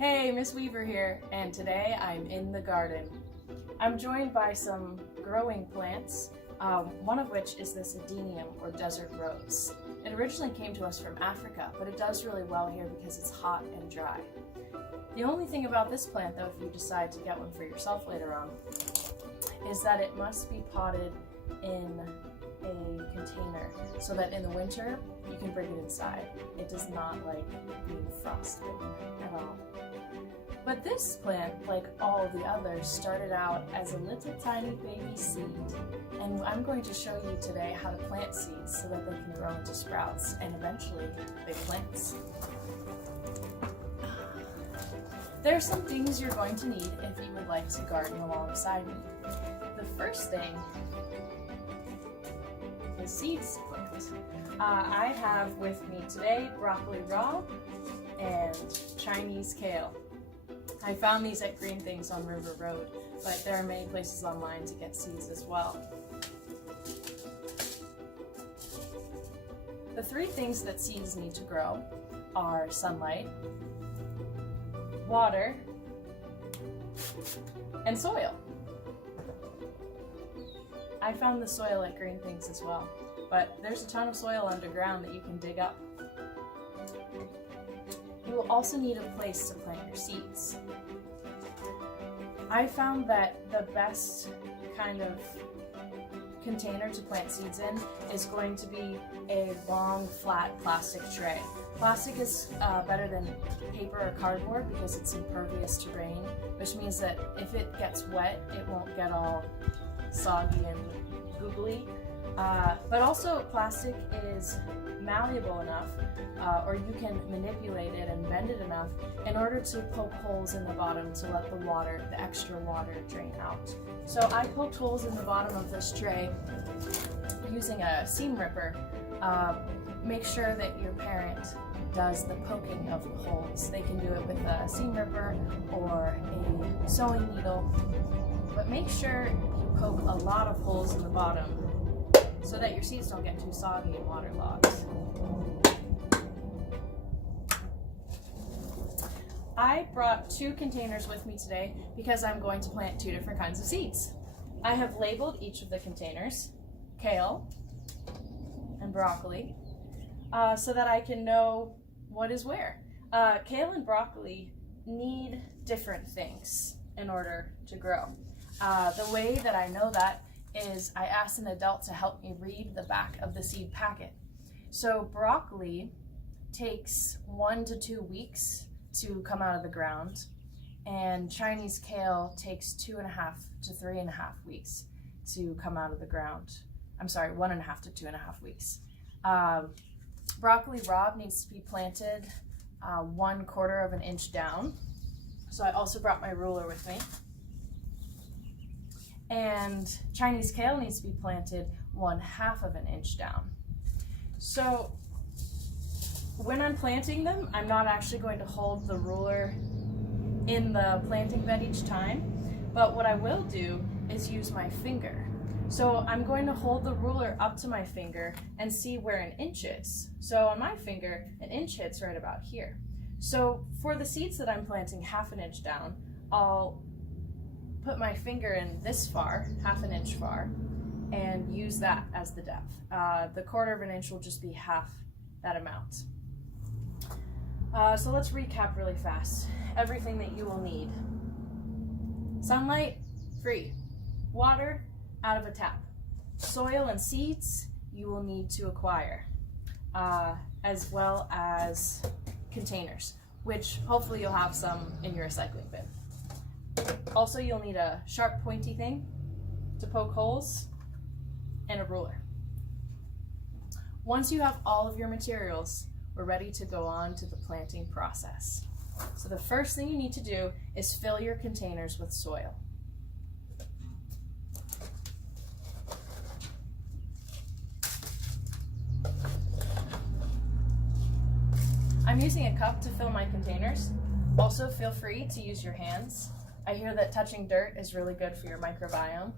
Hey, Miss Weaver here, and today I'm in the garden. I'm joined by some growing plants, one of which is this adenium or desert rose. It originally came to us from Africa, but it does really well here because it's hot and dry. The only thing about this plant, though, if you decide to get one for yourself later on, is that it must be potted in a container so that in the winter you can bring it inside. It does not like being frostbitten at all. But this plant, like all the others, started out as a little tiny baby seed. And I'm going to show you today how to plant seeds so that they can grow into sprouts and eventually big plants. There are some things you're going to need if you would like to garden alongside me. The first thing is seeds to plant. I have with me today broccoli raw and Chinese kale. I found these at Green Things on River Road, but there are many places online to get seeds as well. The three things that seeds need to grow are sunlight, water, and soil. I found the soil at Green Things as well, but there's a ton of soil underground that you can dig up. You will also need a place to plant your seeds. I found that the best kind of container to plant seeds in is going to be a long, flat plastic tray. Plastic is better than paper or cardboard because it's impervious to rain, which means that if it gets wet, it won't get all soggy and googly. But also plastic is malleable enough, or you can manipulate it and bend it enough in order to poke holes in the bottom to let the extra water drain out. So I poked holes in the bottom of this tray using a seam ripper. Make sure that your parent does the poking of the holes. They can do it with a seam ripper or a sewing needle, but make sure you poke a lot of holes in the bottom so that your seeds don't get too soggy and waterlogged. I brought 2 containers with me today because I'm going to plant 2 different kinds of seeds. I have labeled each of the containers, kale and broccoli, so that I can know what is where. Kale and broccoli need different things in order to grow. The way that I know that is I asked an adult to help me read the back of the seed packet. So broccoli takes 1 to 2 weeks to come out of the ground, and Chinese kale takes 2.5 to 3.5 weeks to come out of the ground. I'm sorry, 1.5 to 2.5 weeks. Broccoli raw needs to be planted 1/4 of an inch down. So I also brought my ruler with me. And Chinese kale needs to be planted 1/2 of an inch down. So when I'm planting them, I'm not actually going to hold the ruler in the planting bed each time, but what I will do is use my finger. So I'm going to hold the ruler up to my finger and see where an inch is. So on my finger, an inch hits right about here. So for the seeds that I'm planting 1/2 inch down, I'll put my finger in this far, 1/2 inch far, and use that as the depth. The 1/4 of an inch will just be half that amount. So let's recap really fast. Everything that you will need. Sunlight, free. Water, out of a tap. Soil and seeds, you will need to acquire, as well as containers, which hopefully you'll have some in your recycling bin. Also, you'll need a sharp pointy thing to poke holes and a ruler. Once you have all of your materials, we're ready to go on to the planting process. So the first thing you need to do is fill your containers with soil. I'm using a cup to fill my containers. Also, feel free to use your hands. I hear that touching dirt is really good for your microbiome.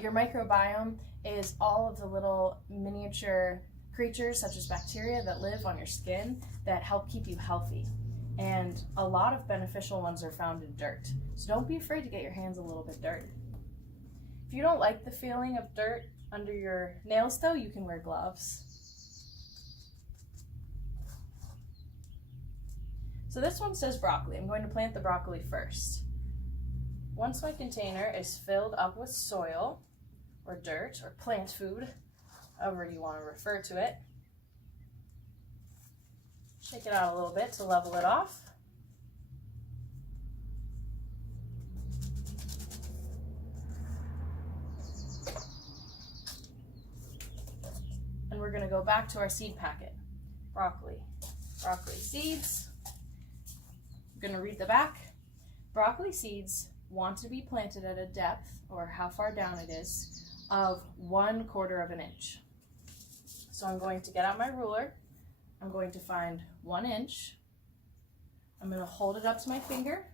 Your microbiome is all of the little miniature creatures such as bacteria that live on your skin that help keep you healthy. and a lot of beneficial ones are found in dirt. So don't be afraid to get your hands a little bit dirty. If you don't like the feeling of dirt under your nails though, you can wear gloves. So this one says broccoli. I'm going to plant the broccoli first. Once my container is filled up with soil or dirt or plant food, however you want to refer to it, shake it out a little bit to level it off. And we're going to go back to our seed packet. Broccoli seeds. I'm going to read the back. Broccoli seeds want to be planted at a depth, or how far down it is, of 1/4 of an inch. So I'm going to get out my ruler. I'm going to find 1 inch. I'm going to hold it up to my finger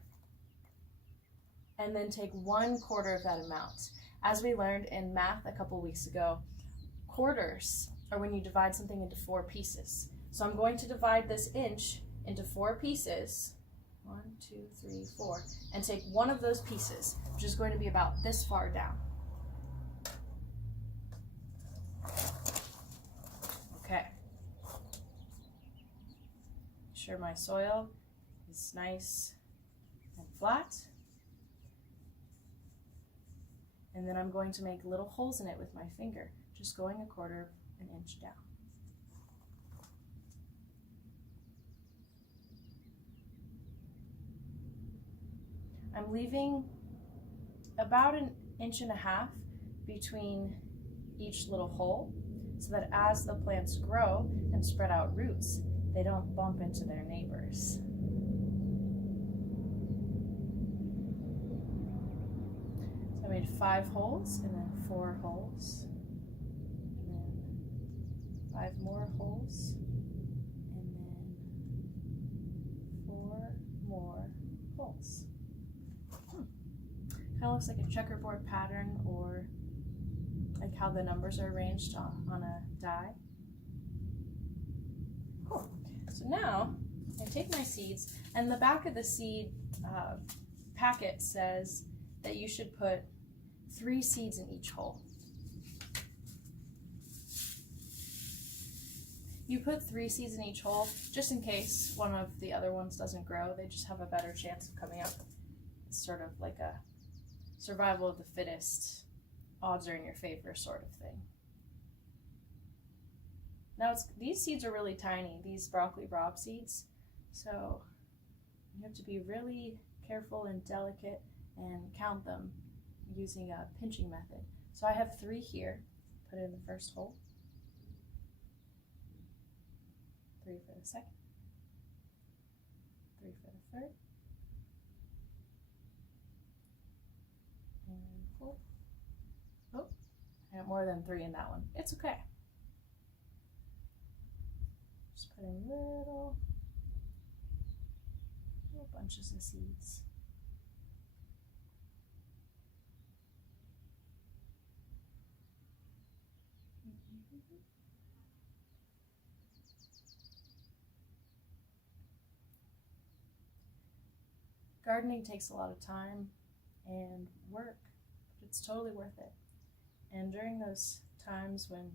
and then take 1/4 of that amount. As we learned in math a couple weeks ago, quarters are when you divide something into 4 pieces. So I'm going to divide this inch into 4 pieces, 1, 2, 3, 4, and take one of those pieces, which is going to be about this far down. Okay. Make sure my soil is nice and flat. And then I'm going to make little holes in it with my finger, just going 1/4 of an inch down. I'm leaving about 1.5 inches between each little hole so that as the plants grow and spread out roots, they don't bump into their neighbors. So I made 5 holes and then 4 holes, and then 5 more holes, and then 4 more holes. Kind of looks like a checkerboard pattern, or like how the numbers are arranged on a die. Cool. So now I take my seeds, and the back of the seed packet says that you should put 3 seeds in each hole. You put 3 seeds in each hole just in case one of the other ones doesn't grow. They just have a better chance of coming up. It's sort of like a survival of the fittest, odds are in your favor sort of thing. Now these seeds are really tiny, these broccoli rabe seeds, so you have to be really careful and delicate and count them using a pinching method. So I have 3 here, put it in the first hole, 3 for the second, 3 for the third, and 4. Oh, I got more than 3 in that one. It's okay. Just put in little bunches of seeds. Gardening takes a lot of time and work, but it's totally worth it. And during those times when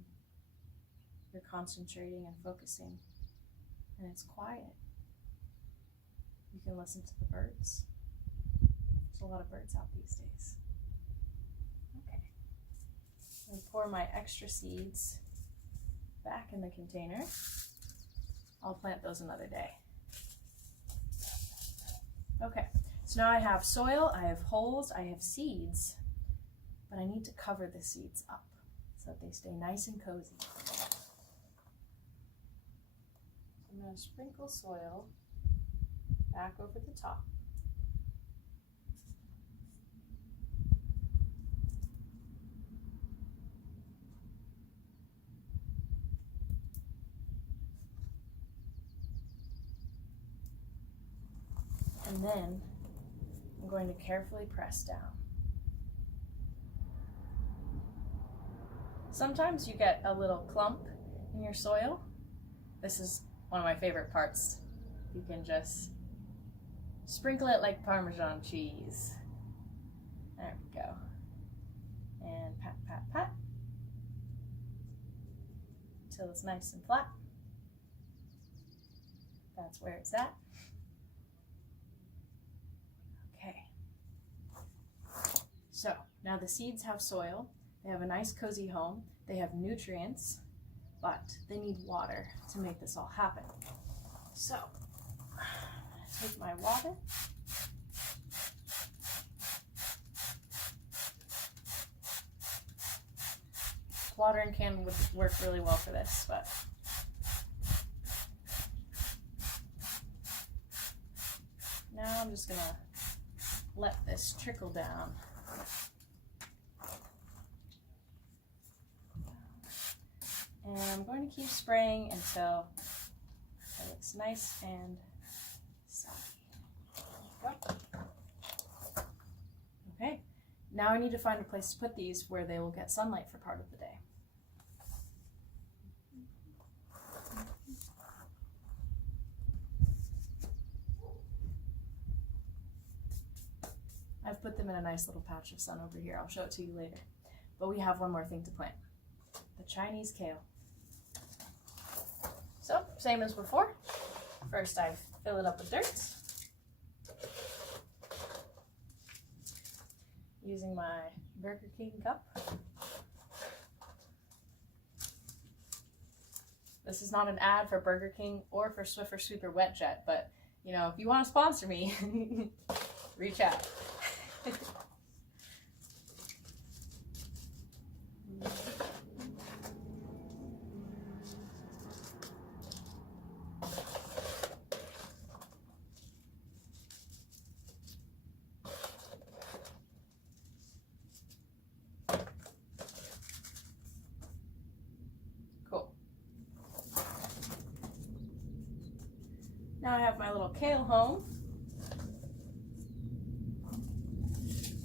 you're concentrating and focusing and it's quiet, you can listen to the birds. There's a lot of birds out these days. Okay, I'm gonna pour my extra seeds back in the container. I'll plant those another day. Okay, so now I have soil, I have holes, I have seeds, but I need to cover the seeds up so that they stay nice and cozy. I'm going to sprinkle soil back over the top. And then I'm going to carefully press down. Sometimes you get a little clump in your soil. This is one of my favorite parts. You can just Sprinkle it like Parmesan cheese. There we go. And pat, pat, pat. Until it's nice and flat. That's where it's at. Okay. So now the seeds have soil. They have a nice cozy home. They have nutrients, but they need water to make this all happen. So I'm gonna take my water. Watering can would work really well for this, but now I'm just gonna let this trickle down. And I'm going to keep spraying until it looks nice and soggy. Okay, now I need to find a place to put these where they will get sunlight for part of the day. I've put them in a nice little patch of sun over here. I'll show it to you later. But we have one more thing to plant. The Chinese kale. So, same as before. First I fill it up with dirt. Using my Burger King cup. This is not an ad for Burger King or for Swiffer Sweeper Wet Jet, but you know, if you want to sponsor me, reach out. Cool. Now I have my little kale home.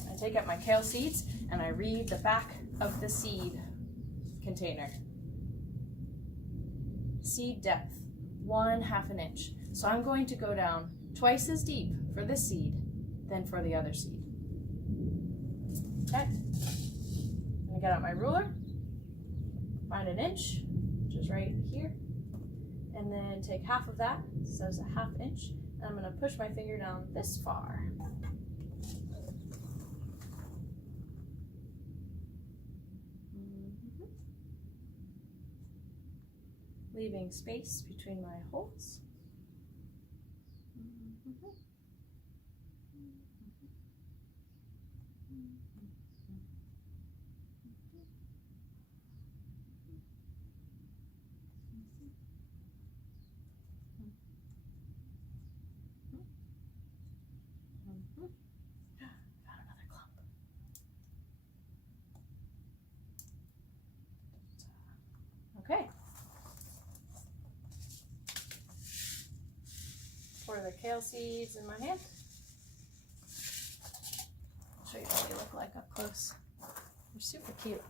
I take out my kale seeds and I read the back of the seed container. Seed depth, 1/2 inch. So I'm going to go down twice as deep for this seed than for the other seed. Okay. I'm gonna get out my ruler, find an inch, which is right here, and then take half of that, so it's 1/2 inch, and I'm gonna push my finger down this far. Leaving space between my holes. Got another clump. Okay. Pour the kale seeds in my hand. I'll show you what they look like up close. They're super cute.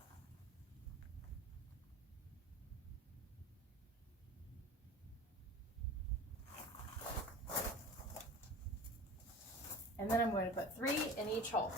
And then I'm going to put 3 in each hole.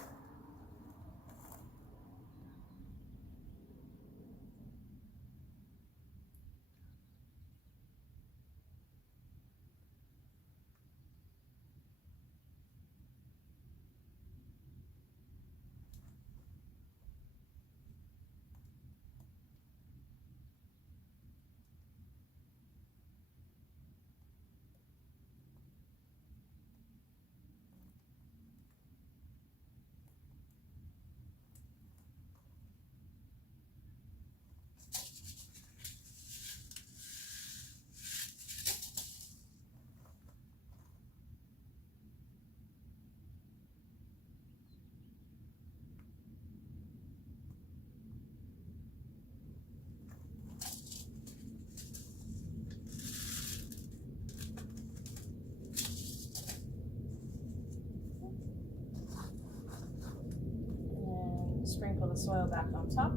Sprinkle the soil back on top.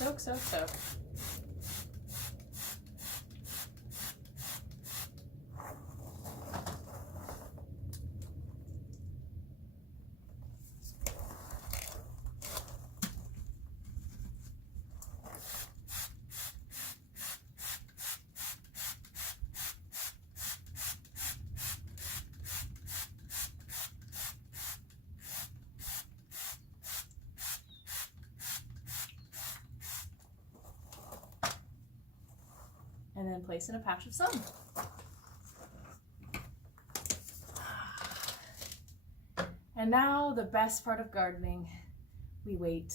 Soak, soak, soak. And then place in a patch of sun. And now the best part of gardening, we wait.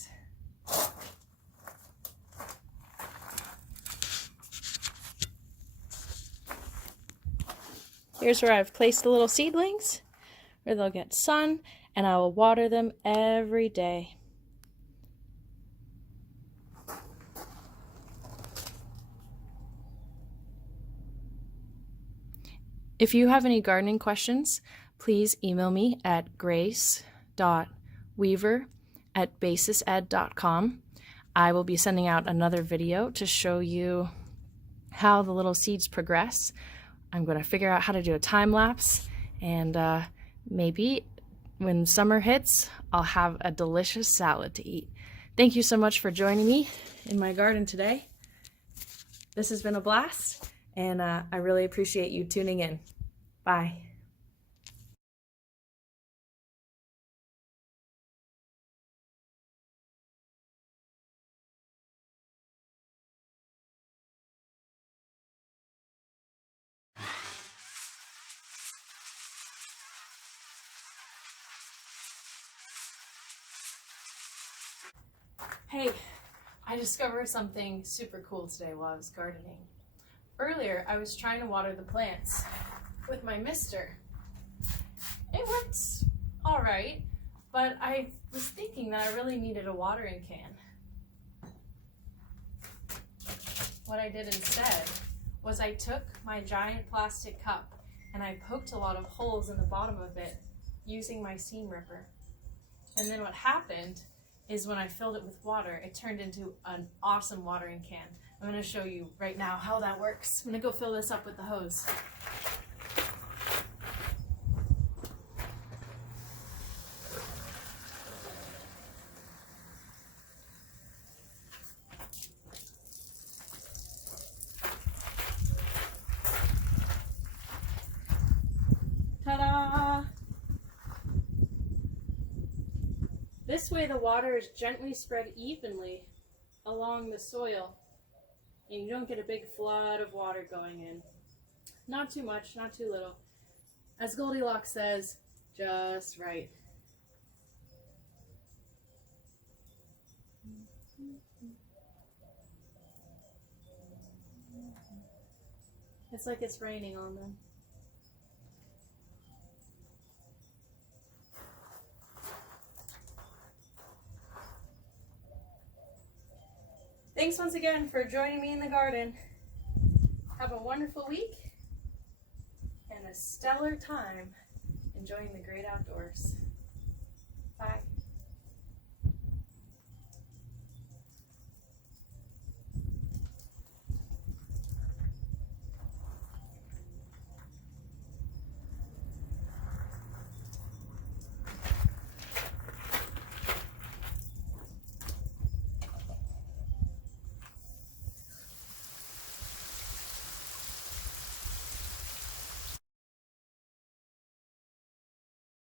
Here's where I've placed the little seedlings, where they'll get sun, and I will water them every day. If you have any questions, please email me at grace.weaver@basised.com. I will be sending out another video to show you how the little seeds progress. I'm going to figure out how to do a time lapse, and maybe when summer hits, I'll have a delicious salad to eat. Thank you so much for joining me in my garden today. This has been a blast, and I really appreciate you tuning in. Bye. Hey, I discovered something super cool today while I was gardening. Earlier, I was trying to water the plants with my mister. It worked all right, but I was thinking that I really needed a watering can. What I did instead was I took my giant plastic cup and I poked a lot of holes in the bottom of it using my seam ripper. And then what happened is when I filled it with water, it turned into an awesome watering can. I'm going to show you right now how that works. I'm going to go fill this up with the hose. Ta-da! This way the water is gently spread evenly along the soil, and you don't get a big flood of water going in. Not too much, not too little. As Goldilocks says, just right. It's like it's raining on them. Thanks once again for joining me in the garden. Have a wonderful week and a stellar time enjoying the great outdoors. Bye.